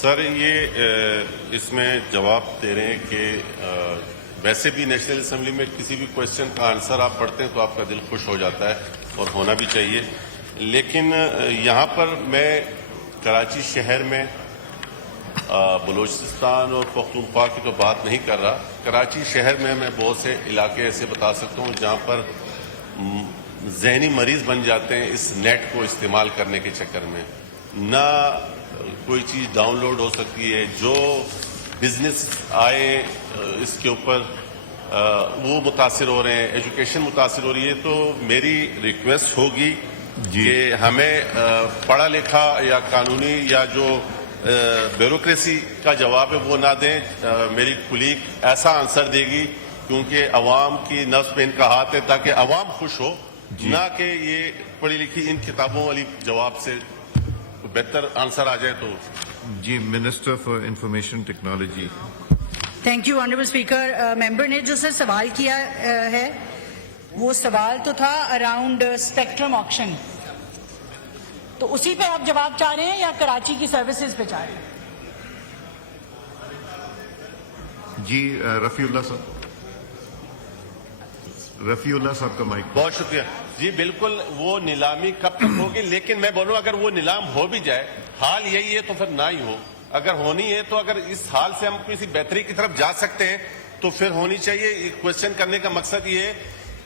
سر یہ اس میں جواب دے رہے ہیں کہ ویسے بھی نیشنل اسمبلی میں کسی بھی کوشچن کا آنسر آپ پڑھتے ہیں تو آپ کا دل خوش ہو جاتا ہے اور ہونا بھی چاہیے، لیکن یہاں پر میں کراچی شہر میں بلوچستان اور پختونخوا کی تو بات نہیں کر رہا. کراچی شہر میں بہت سے علاقے ایسے بتا سکتا ہوں جہاں پر ذہنی مریض بن جاتے ہیں اس نیٹ کو استعمال کرنے کے چکر میں. نہ کوئی چیز ڈاؤن لوڈ ہو سکتی ہے، جو بزنس آئے اس کے اوپر وہ متاثر ہو رہے ہیں، ایجوکیشن متاثر ہو رہی ہے. تو میری ریکویسٹ ہوگی کہ ہمیں پڑھا لکھا یا قانونی یا جو بیوروکریسی کا جواب ہے وہ نہ دیں. میری کلیگ ایسا آنسر دے گی کیونکہ عوام کی نفس پہ ان کا ہاتھ ہے، تاکہ عوام خوش ہو، نہ کہ یہ پڑھی لکھی ان کتابوں والی جواب سے بہتر آنسر آ جائے. تو جی minister for information technology. Thank you honourable speaker. Member نے جو سوال کیا ہے وہ سوال تو تھا اراؤنڈ اسپیکٹرم آکشن، تو اسی پہ آپ جواب چاہ رہے ہیں یا کراچی کی سروسز پہ چاہ رہے ہیں؟ جی رفیع اللہ صاحب، رفیع اللہ صاحب کا مائک. بہت شکریہ. جی بالکل، وہ نیلامی کب تک ہوگی، لیکن میں بولوں اگر وہ نیلام ہو بھی جائے، حال یہی ہے تو پھر نہ ہی ہو. اگر ہونی ہے تو اگر اس حال سے ہم کسی بہتری کی طرف جا سکتے ہیں تو پھر ہونی چاہیے. کوشچن کرنے کا مقصد یہ ہے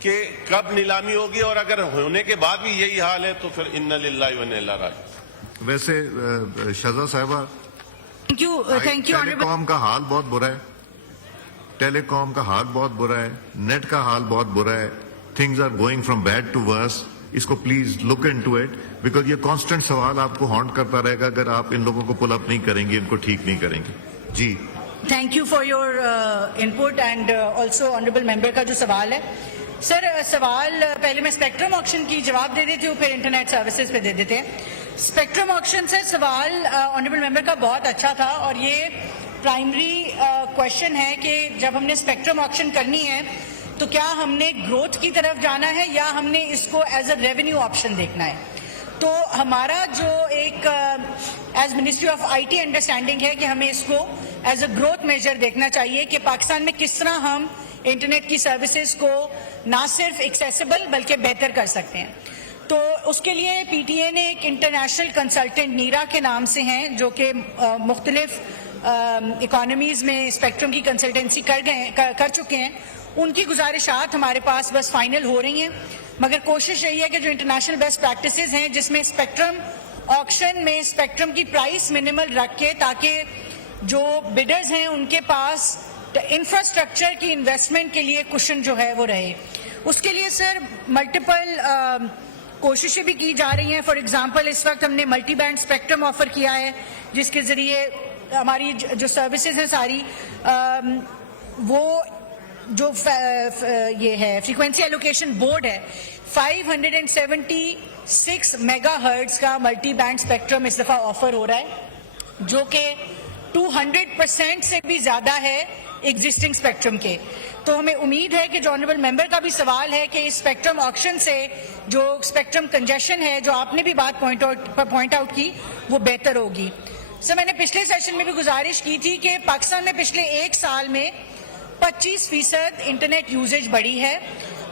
کہ کب نیلامی ہوگی، اور اگر ہونے کے بعد بھی یہی حال ہے تو پھر انا للہ و انا الیہ راجعون. ویسے شہزاد صاحبہ، تھینک یو ٹیلی آنریبل. کام کا حال بہت برا ہے، ٹیلی کام کا حال بہت برا ہے، نیٹ کا حال بہت برا ہے. Things are going from bad to worse. اس کو please look into it, because یہ کانسٹنٹ سوال آپ کو ہانٹ کرتا رہے گا اگر آپ ان لوگوں کو پل اپ نہیں کریں گے، ان کو ٹھیک نہیں کریں گے. جی thank you for your input and also honourable member کا جو سوال ہے. سر سوال پہلے میں اسپیکٹرم آکشن کی جواب دے دیتی ہوں، پھر انٹرنیٹ سروسز پہ دے دیتے ہیں. اسپیکٹرم آکشن سے سوال آنریبل ممبر کا بہت اچھا تھا، اور یہ پرائمری کوشچن ہے کہ جب ہم نے اسپیکٹرم آکشن کرنی ہے تو کیا ہم نے گروتھ کی طرف جانا ہے یا ہم نے اس کو ایز اے ریونیو آپشن دیکھنا ہے. تو ہمارا جو ایک as ministry of I T understanding ہے کہ ہمیں اس کو ایز اے گروتھ میجر دیکھنا چاہیے کہ پاکستان میں کس طرح ہم انٹرنیٹ کی سروسز کو نہ صرف ایکسیسیبل بلکہ بہتر کر سکتے ہیں. تو اس کے لیے پی ٹی اے نے ایک انٹرنیشنل کنسلٹنٹ نیرا کے نام سے ہیں جو کہ مختلف اکانومیز میں اسپیکٹرم کی کنسلٹنسی کر چکے ہیں. ان کی گزارشات ہمارے پاس بس فائنل ہو رہی ہیں، مگر کوشش رہی ہے کہ جو انٹرنیشنل بیسٹ پریکٹسز ہیں جس میں اسپیکٹرم آکشن میں اسپیکٹرم کی پرائس منیمل رکھ کے، تاکہ جو بڈرز ہیں ان کے پاس انفراسٹرکچر کی انویسٹمنٹ کے لیے کشن جو ہے وہ رہے. اس کے لیے سر ملٹیپل کوششیں بھی کی جا رہی ہیں. فار ایگزامپل اس وقت ہم نے ملٹی بینڈ اسپیکٹرم آفر کیا ہے، جس کے ذریعے ہماری جو سروسز ہیں ساری وہ جو یہ ہے فریکوینسی ایلوکیشن بورڈ ہے 576 میگا ہرٹز کا ملٹی بینڈ اسپیکٹرم اس دفعہ آفر ہو رہا ہے، جو کہ 200% سے بھی زیادہ ہے ایگزسٹنگ اسپیکٹرم کے. تو ہمیں امید ہے کہ جو آنریبل ممبر کا بھی سوال ہے کہ اس اسپیکٹرم آکشن سے جو اسپیکٹرم کنجیشن ہے جو آپ نے بھی بات پوائنٹ آؤٹ کی وہ بہتر ہوگی. سر میں نے پچھلے سیشن میں بھی گزارش کی تھی کہ پاکستان میں پچھلے ایک سال میں 25% انٹرنیٹ یوزیج بڑھی ہے،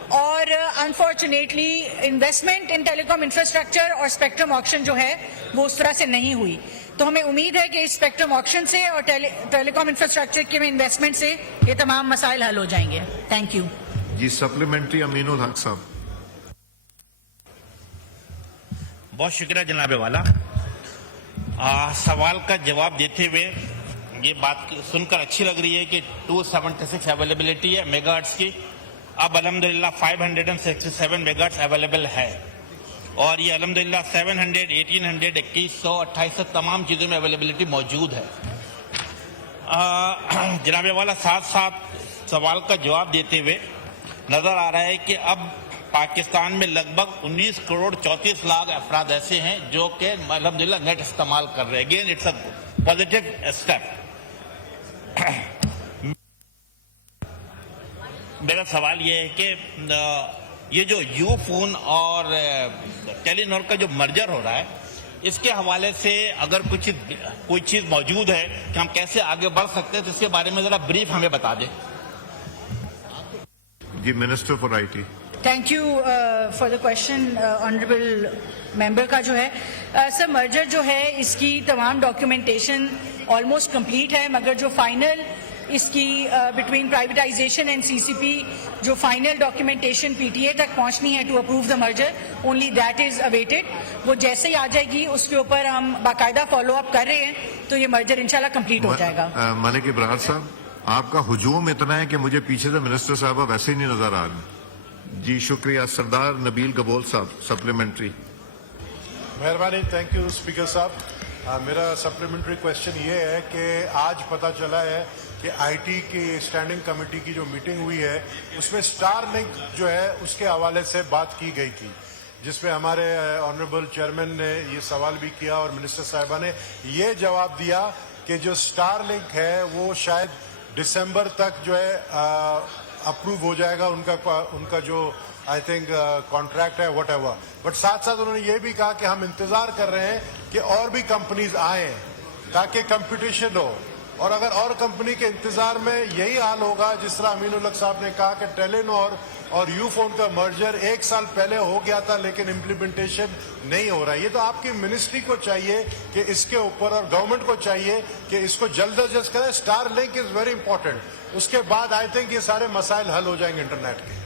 اور unfortunately investment in telecom infrastructure اور اسپیکٹرم آکشن جو ہے وہ اس طرح سے نہیں ہوئی. تو ہمیں امید ہے کہ اس اسپیکٹرم آکشن سے اور ٹیلی کام انفراسٹرکچر کے انویسٹمنٹ سے یہ تمام مسائل حل ہو جائیں گے. Thank you. جی سپلیمنٹری امین الحق صاحب. بہت شکریہ جناب والا. سوال کا جواب دیتے ہوئے یہ بات سن کر اچھی لگ رہی ہے کہ 276 اویلیبلٹی ہے میگا ہرٹز کی. اب الحمدللہ 567 میگا ہرٹز اویلیبل ہے، اور یہ الحمدللہ 700 1800 2100 2800 تمام چیزوں میں اویلیبلٹی موجود ہے. جناب والا ساتھ ساتھ سوال کا جواب دیتے ہوئے نظر آ رہا ہے کہ اب پاکستان میں لگ بھگ 19 کروڑ 34 لاکھ افراد ایسے ہیں جو کہ الحمدللہ نیٹ استعمال کر رہے ہیں. Again it's a positive step. میرا سوال یہ ہے کہ یہ جو یو فون اور ٹیلی نور کا جو مرجر ہو رہا ہے اس کے حوالے سے اگر کوئی چیز موجود ہے کہ ہم کیسے آگے بڑھ سکتے ہیں تو اس کے بارے میں ذرا بریف ہمیں بتا دیں. جی minister for I T. Thank you for the question honourable member کا جو ہے سر مرجر جو ہے اس کی تمام ڈاکیومنٹیشن آلموسٹ کمپلیٹ ہے, مگر جو فائنل اس کی between privatisation and C C P جو final documentation P T A تک پہنچنی ہے to approve the merger, only that is awaited. وہ جیسے ہی آ جائے گی اس کے اوپر ہم باقاعدہ فالو اپ کر رہے ہیں تو یہ مرجر انشاءاللہ کمپلیٹ ہو جائے گا. ملک ابرار صاحب, آپ کا ہجوم اتنا ہے کہ مجھے پیچھے سے منسٹر صاحبہ ویسے ہی نہیں نظر آ رہے. جی شکریہ. سردار نبیل گبول صاحب, سپلیمنٹری. مہربانی. تھینک یو اسپیکر صاحب. میرا سپلیمنٹری کوشچن یہ ہے کہ آج پتہ چلا ہے کہ آئی ٹی کی اسٹینڈنگ کمیٹی کی جو میٹنگ ہوئی ہے اس میں اسٹار لنک جو ہے اس کے حوالے سے بات کی گئی تھی, جس میں ہمارے آنریبل چیئرمین نے یہ سوال بھی کیا اور منسٹر صاحبہ نے یہ جواب دیا کہ جو اسٹار لنک ہے وہ شاید دسمبر تک جو ہے اپروو ہو جائے گا ان کا جو آئی تھنک کانٹریکٹ ہے واٹ ایور. بٹ ساتھ ساتھ انہوں نے یہ بھی کہا کہ ہم انتظار کر رہے ہیں کہ اور بھی کمپنیز آئیں تاکہ کمپٹیشن ہو, اور اگر اور کمپنی کے انتظار میں یہی حال ہوگا جس طرح امین الحق صاحب نے کہا کہ ٹیلینور اور یو فون کا مرجر 1 سال پہلے ہو گیا تھا لیکن امپلیمنٹیشن نہیں ہو رہا ہے. یہ تو آپ کی منسٹری کو چاہیے کہ اس کے اوپر, اور گورنمنٹ کو چاہیے کہ اس کو جلد از جلد کرے. Starlink is very important. اس کے بعد آئی تھنک یہ سارے مسائل حل ہو جائیں گے انٹرنیٹ کے.